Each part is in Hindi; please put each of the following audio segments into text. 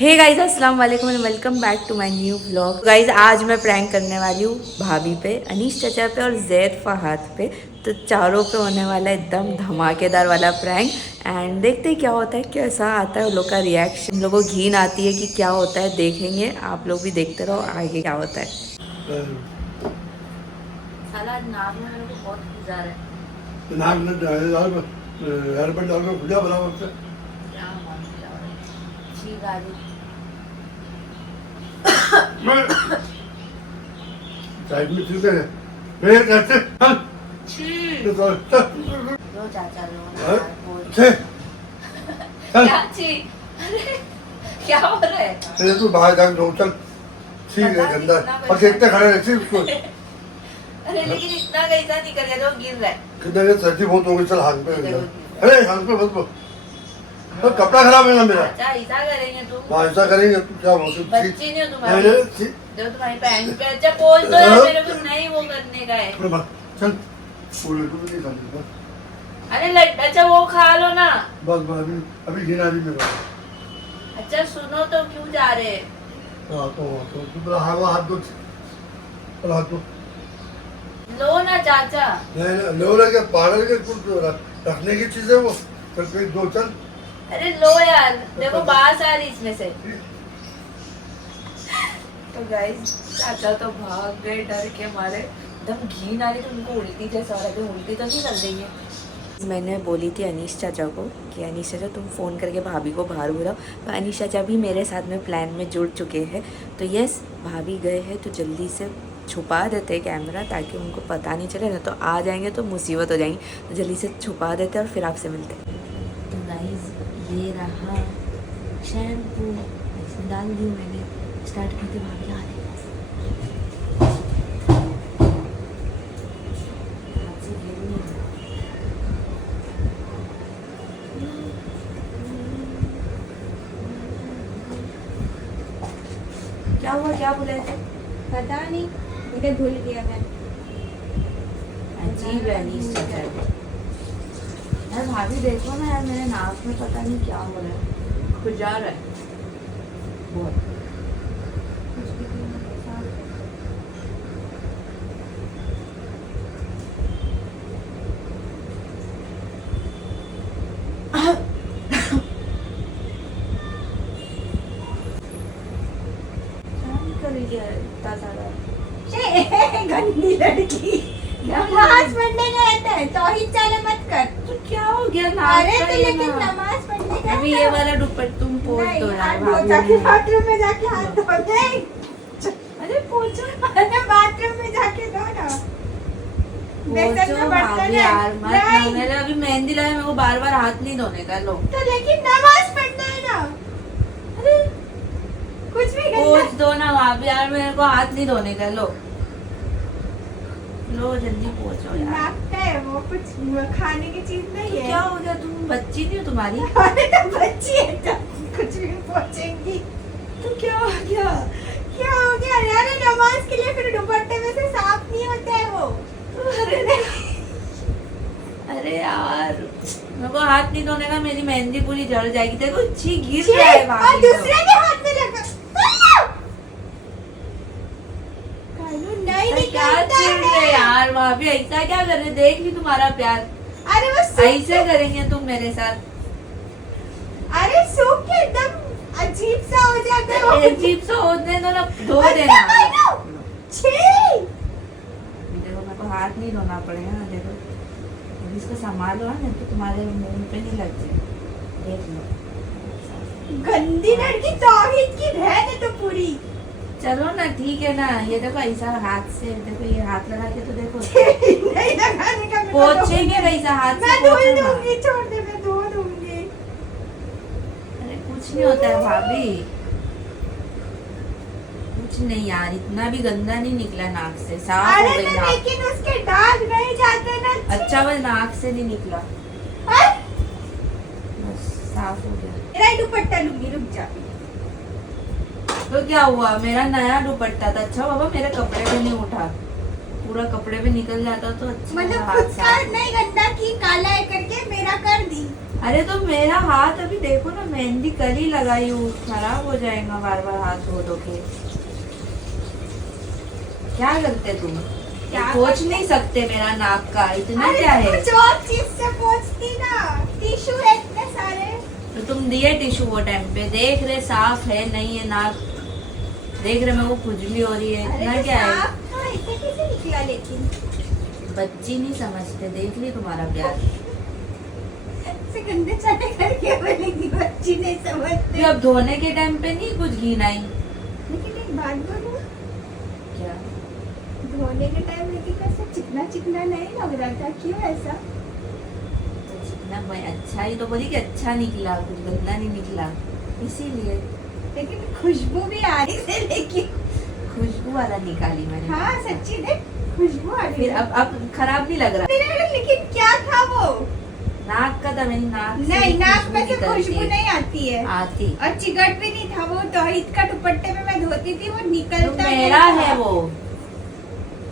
हे गाइज अस्सलाम वालेकुम and welcome back to my new vlog. Guys आज मैं प्रैंक करने वाली हूँ भाभी पे, अनीश चचा पे और जैद फहाद पे। तो चारों पे होने वाला एकदम धमाकेदार वाला प्रैंक एंड देखते हैं क्या होता है, कैसा आता है उन लोग का रिएक्शन। हम लोगों को घिन आती है कि क्या होता है, देखेंगे। आप लोग भी देखते रहो आगे क्या होता है। साला नाक में मेरे को बहुत गुजार है। नाक में हेलमेट डाल के खुला बराबर से ठीक आ रही साइड में ठीक है। फिर कैसे लो चाचा लो चाची क्या हो रहा है? अरे तू बाहर जा दो चल, ठीक है गंदा और देखते खड़े रहते उसको। अरे लेकिन इतना कैसा नहीं कर रहा, गिर रहा है। कितना ये सर्दी बहुत हो गई, चल हाथ पे। अरे हाथ पे मत तो कपड़ा खराब है ना मेरा। अच्छा ऐसा करेंगे तुम? हाँ ऐसा करेंगे। तुम क्या बोलते? बच्ची नहीं हो तुम्हारी जो तुम्हारी पैंट पे। अच्छा बोल दो यार, मेरे को नहीं वो करने का है। चल बोले तू नहीं खा ले। अरे लड्डू अच्छा वो खा लो ना। बस बस अभी घिन आ रही मेरे को। अच्छा सुनो तो क्यों जा रहे? हाँ तो तू हाथ दो, हाथ दो। लो ना चाचा। नहीं लो ना, क्या पागल के कुछ रखने की चीज है वो? चल दो चल। अरे लो यार, देखो बास आ रही इसमें से। तो गाइस चाचा तो भाग गए डर के मारे, एकदम घिन आ रही थी उनको, उल्टी जैसा हो रहा था। उल्टी तो नहीं कर रही है। मैंने बोली थी अनीश चाचा को कि अनीश चाचा तुम फ़ोन करके भाभी को बाहर बुलाओ, तो अनीश चाचा भी मेरे साथ में प्लान में जुड़ चुके हैं। तो यस भाभी गए हैं तो जल्दी से छुपा देते हैं कैमरा ताकि उनको पता नहीं चले, ना तो आ जाएंगे तो मुसीबत हो जाएंगी। तो जल्दी से छुपा देते हैं और फिर आपसे मिलते हैं। तो गाइस ये रहा शैम्पू, इसमें डाल दी मैंने। स्टार्ट करके भाभी आ रही है। हाथ से गिर नहीं रहा। क्या हुआ, क्या बोले थे? पता नहीं, मुझे भूल गया मैं। अजीब है अनीश चाचा। यार भाभी देखो ना यार, मेरे नाक में पता नहीं क्या हो रहा है, खुजा रहा है बहुत। गंदी लड़की नमाज पढ़ने गए थे, तौहीद चाले मत कर। तो क्या हो गया? अरे तो लेकिन नमाज पढ़ने गए अभी ये वाला दुपट्टा तुम पोंछ दो यार। बाथरूम में जाके हाथ धो दे। अरे पोंछो। अरे बाथरूम में जाके धो ना। बेसन में बर्तन यार मत है। ना, मेरे अभी मेहंदी लगाए, मेरे को बार-बार हाथ नहीं धोने का। लो तो लेकिन नमाज पढ़ना है ना। अरे कुछ भी पोंछ दो ना भाभी यार, मेरे को हाथ नहीं धोने का। लो लो जल्दी पहुंचो यार। नाश्ता है वो, कुछ खाने की चीज नहीं है। क्या हो गया? तुम बच्ची नहीं हो तुम्हारी? अरे तो बच्ची है तो कुछ भी पहुंचेंगी। तो क्या हो गया? क्या हो गया यार? नमाज के लिए फिर दुपट्टे में से साफ नहीं होता है वो। अरे यार मेरे को हाथ नहीं धोने का, मेरी मेहंदी पूरी जल जाएगी। देखो छी गिर रहा है भाभी। और दूसरे के हाथ में लगा। नहीं निकलता है यार भाभी, ऐसा क्या कर रहे? देख ली तुम्हारा प्यार। अरे वो ऐसे करेंगे तुम मेरे साथ? अरे सूख के एकदम अजीब सा हो जाता है वो। अजीब सा होने दो ना, धो देना। देखो मेरे को हाथ नहीं धोना पड़ेगा ना। देखो इसको संभालो ना, तो तुम्हारे मुंह पे नहीं लग जाए। देख लो गंदी लड़की, तौहीद की बहन है तो पूरी। चलो ना ठीक है ना। ये देखो ऐसा हाथ से, देखो ये हाथ लगा के तो देखो। नहीं लगाने का। पोंछेंगे कैसा हाथ से? मैं धो दूंगी, छोड़ दे, मैं धो दूंगी। अरे कुछ नहीं होता है भाभी, कुछ नहीं यार, इतना भी गंदा नहीं निकला नाक से, साफ हो गई नाक। लेकिन उसके दाग नहीं जाते ना। अच्छा वो नाक से नहीं निकला, बस साफ हो गया। मेरा दुपट्टा लूंगी, रुक जा। तो क्या हुआ? मेरा नया दुपट्टा था। अच्छा बाबा मेरे कपड़े पे नहीं उठा, पूरा कपड़े पे निकल जाता तो अच्छा। मतलब खुद का नहीं गंदा की, काला है करके मेरा कर दी। अरे तो मेरा हाथ अभी देखो ना, मेहंदी कल ही लगाई हूँ, खराब हो जाएगा बार बार हाथ धो धो के। क्या करते तुम? क्या पोंछ नहीं सकते मेरा नाक का, इतना क्या है? कुछ और चीज से पोंछती ना, टिश्यू है इतने सारे। तो तुम दिए टिश्यू वो टाइम पे, देख रहे साफ है नहीं है नाक, देख रहे मेरे को खुजली हो रही है, इतना अरे क्या है? इतना कैसे निकला लेकिन? बच्ची नहीं समझते, देख ली तुम्हारा प्यार। से गंदे चाटे करके बोलेंगी बच्ची नहीं समझते। फिर अब धोने के टाइम पे नहीं कुछ घिन आई? लेकिन एक बात बोलूं, क्या? धोने के टाइम लेकिन कैसे चिकना चिकना नहीं लग रहा था, क्यों ऐसा? तो जितना मैं अच्छा ही तो बोली कि अच्छा निकला, कुछ गंदा नहीं निकला, इसीलिए। लेकिन खुशबू भी आ रही थी, लेकिन खुशबू वाला निकाली मैंने। हाँ सच्ची देख, खुशबू आ रही फिर है। अब खराब नहीं लग रहा। लेकिन क्या था वो? नाक का था, मेरी नाक से नहीं, नाक में से निकलती खुशबू है। नहीं आती है। आती और चिकट भी नहीं था, वो तौहीद का दुपट्टे में मैं धोती थी, वो तो निकलता मेरा नहीं था। है वो,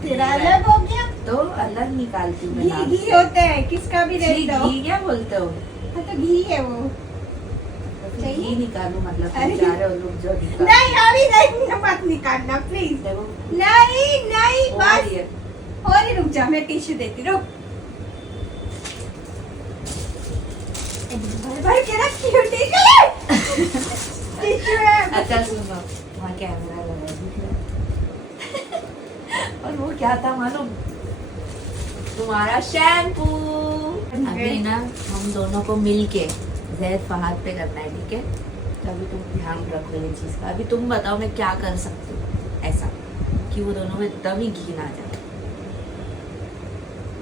तेरा अलग हो गया। तो अलग निकालती हूँ मैं नाक घी से। होते हैं, किसका भी घी रहता हो। घी क्या बोलते हो? हाँ तो घी है वो। तो फिर चाहिए? घी निकालू मतलब अरे तुम जा रहे हो लोग जो निकाल। नहीं अभी नहीं, मत निकालना प्लीज। देखो नहीं नहीं हो बस। रही है। और ही रुक जा, मैं टिश्यू देती, रुक। भर भर के रखी हो, ठीक है? टिश्यू है। अच्छा सुनो, वहाँ कैमरा लगा दिख रहा है। और वो क्या था मालूम? तुम्हारा शैम्पू। अभी ना हम दोनों को मिलके जैद फहाद पे करना है, ठीक है? तो अभी तुम ध्यान रखो ये चीज का। अभी तुम बताओ मैं क्या कर सकती हूँ ऐसा कि वो दोनों में एकदम ही घी ना जाए।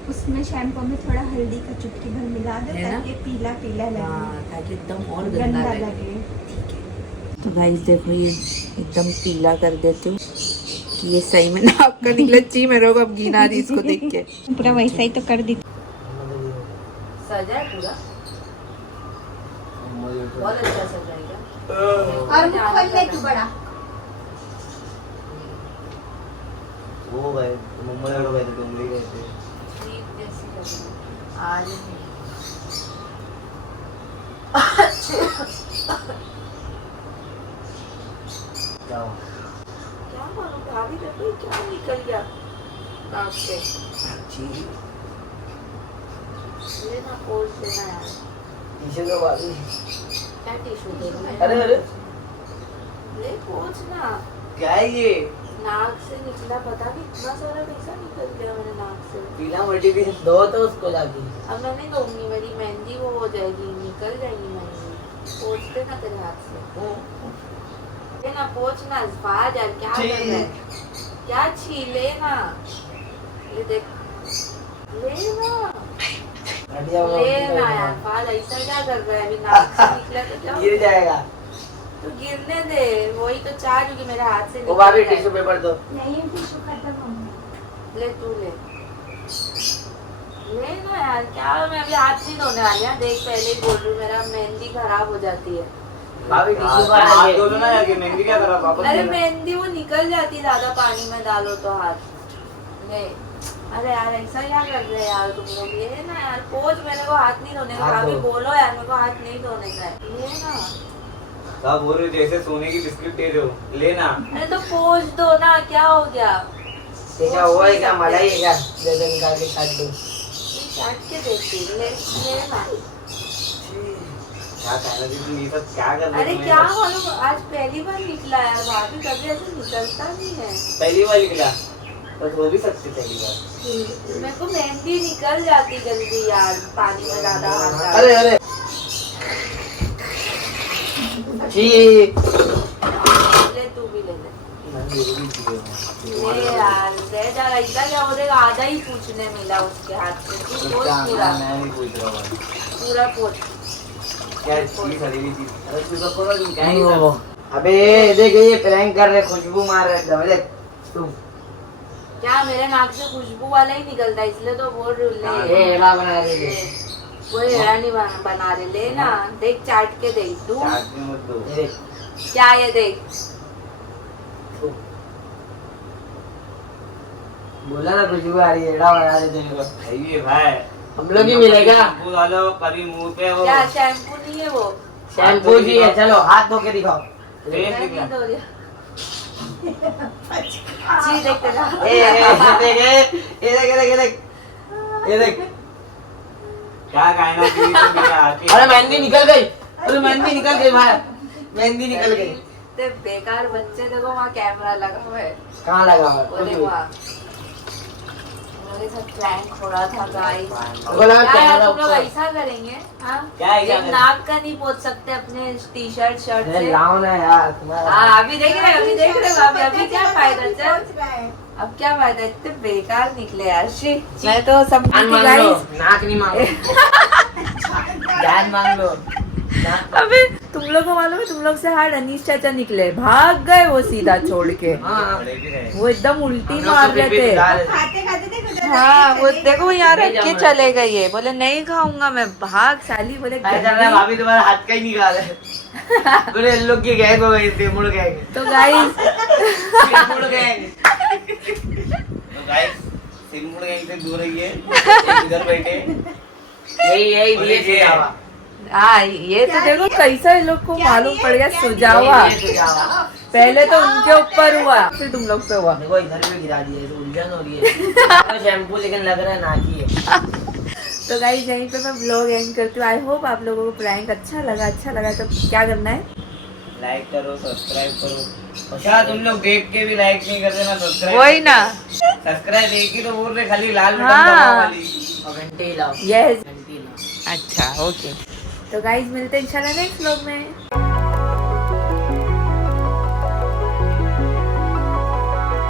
उसमें शैम्पू में थोड़ा हल्दी का चुटकी भर मिला दो, है ना? ताकि पीला पीला लगे, हाँ, ताकि एकदम और गंदा गंदा लगे। लगे। ठीक है। तो गाइस देखो ये एकदम पीला कर देती हूँ कि ये सही में नाक का निकला। ची मेरे को अब घी ना दी इसको देख के। पूरा वैसा ही तो कर दी। सजा है पूरा, बहुत अच्छा सजा है क्या? और मुंह खोल ले तू बड़ा। वो भाई मुंबई वालों गए थे, डोंगरी गए थे। जीप जैसी लग रही है। आज नहीं। क्या हुआ? क्या मालूम, भाभी देखो ये क्या निकल गया नाक से। लेना पोंछ देना यार। टीशर्ट का बाली। क्या टिश्यू देना है? अरे अरे ले पोंछ ना। क्या है ये? नाक से निकला, पता नहीं इतना सारा कैसा निकल गया मेरे नाक से। पीला मल्टी भी दो तो उसको जाके। अब मैं नहीं दूंगी, मेरी मेहंदी वो हो जाएगी, निकल जाएगी मेहंदी। पोंछ देना तेरे हाथ से। लेना पोंछ ना, बाहर यार क्या कर रहा है? क्या छीले ना, ले देख, लेना लेना यार। बाल ऐसा क्या कर रहा है? अभी नाक से निकला तो क्या गिर जाएगा। तो गिरने दे, वही तो चाह रही हूँ कि मेरे हाथ से वो निकल भाभी जाए। टिश्यू पेपर दो। नहीं टिश्यू खत्म हो गया। ले तू ले ना यार, क्या मैं अभी हाथ नहीं धोने वाली हूँ। देख पहले ही बोल रही हूँ, मेरा मेहंदी खराब हो जाती है। भाभी टिश्यू हाथ धो लो ना यार, मेहंदी क्या करा वापस अरे लेना। मेहंदी वो निकल जाती है, ज्यादा पानी में डालो तो हाथ। ले, अरे यार ऐसा क्या कर रहे हैं यार तुम लोग? ये ना यार पोंछ, मेरे को हाथ नहीं धोने का। हाथ भाभी धो। बोलो यार, मेरे को हाथ नहीं धोने का है। ले ना। साहब बोल रहे हो जैसे सोने की बिस्किट दे रहे हो, लेना। अरे तो पोंछ दो ना, क्या हो गया? ये क्या हुआ है? क्या मलाई है क्या? दे दे निकाल के काट दो। ये काट के देती ले ना। क्या कहना जी, तुम ये सब क्या कर रहे हो? अरे क्या मालूम, आज पहली बार निकला यार। भाभी कभी ऐसे निकलता नहीं है। पहली बार निकला तो हो भी सकती पहली बार। मेरे को मेहंदी निकल जाती जल्दी यार, पानी में ज्यादा हाथ डाल। अरे अरे जी ले तू भी ले ले यार। ले जा, ऐसा क्या हो जाएगा? आधा ही पूछने मिला उसके हाथ से। तू पोंछ पूरा, मैं नहीं पूछ रहा हूँ पूरा पोंछ। क्या चीज खरीदी थी। अरे तू सबको ना तुम क्या ही सब। अबे देख ये प्रैंक कर रहे, खुशबू मार रहे एकदम। देख तू क्या मेरे नाक से खुशबू वाला ही निकलता है, इसलिए तो बोल रही हूँ। ले ये हेला बना रही है। वो हेरा नहीं बना रहे। ले ना, देख चाट के देख तू। चाट में मत दो। ये देख क्या ये देख, तू बोला ना खुशबू आ रही है, हेला बना रही तेरे को। खाइए भाई। हम लोग ही मिलेगा। शैम्पू डालो कभी मुंह पे वो क्या शैम्पू नहीं है वो? शैम्पू जी है, चलो हाथ धो के दिखाओ। फेस मैं दिखा। नहीं धो रही। जी देख तेरा। ये देख। क्या कहना चाहिए तो मेरा आके अरे मेहंदी निकल गई, अरे मेहंदी निकल गई भाई, मेहंदी निकल गई। ते बेकार बच्चे देखो वहाँ कैमरा लगा हुआ है। कहाँ लगा हुआ वो है? देखो वहाँ। मेरे साथ प्रैंक हो रहा था गाइस। हमको लगा क्या कैमरा तुम लोग ऊपर। ऐसा करेंगे? हाँ? क्या ऐसा एक करें? नाक का नहीं पोंछ सकते अपने टी शर्ट शर्ट अरे से? लाओ ना यार तुम्हारा। हाँ अभी देख रहे भाभी, अभी क्या फायदा चल? सोच रहा है। अब क्या फायदा, इतने बेकार निकले यार। शी मैं तो सब जान मांग लो, गाइस। नाक नहीं मांगो। जान मांग लो। अबे तुम लोग को मालूम है, तुम लोग से हार्ड अनीश चाचा निकले, भाग गए वो सीधा छोड़ के। हाँ बड़े भी रहे। वो एकदम उल्टी हम लोग मार तो रहे फिर भी थे। खाते खाते थे कुछ हाँ वो देखो वो यहाँ रख के नहीं चले गए, ये बोले नहीं खाऊंगा मैं, भाग साली बोले ऐसा लग रहा है गंदी। भाभी तुम्हारा हाथ का ही निकाल है। पूरे इन लोग की गैंग हो गई थी, मुड़ गए। तो गाइस मुड़ गए। तो गाइस सिंगमुड़ गैंग से दूर रहिए, एक इधर बैठे। यही दिए सुझावा। हाँ ये तो देखो कैसा इन लोग को मालूम पड़ गया सुझावा। यही दिए सुझावा। पहले तो उनके ऊपर हुआ, फिर तुम लोग पे हुआ। देखो इधर भी गिरा दिया, उलझन हो रही है। शैम्पू लेकिन लग रहा है नाकी है। तो गाइस यहीं पे मैं व्लॉग एंड करती हूँ। आई होप आप लोगों को प्रैंक अच्छा लगा तो क्या करना है? लाइक करो, सब्सक्राइब करो। क्या तुम लोग देख के भी लाइक नहीं करते ना सब्सक्राइब? वही ना। सब्सक्राइब एक ही तो बोल रहे, खाली लाल बटन हाँ। दबाओ वाली। और घंटे हिलाओ। यस घंटी हिलाओ। अच्छा ओके। तो गाइस मिलते हैं इंशाल्लाह नेक्स्ट व्लॉग में।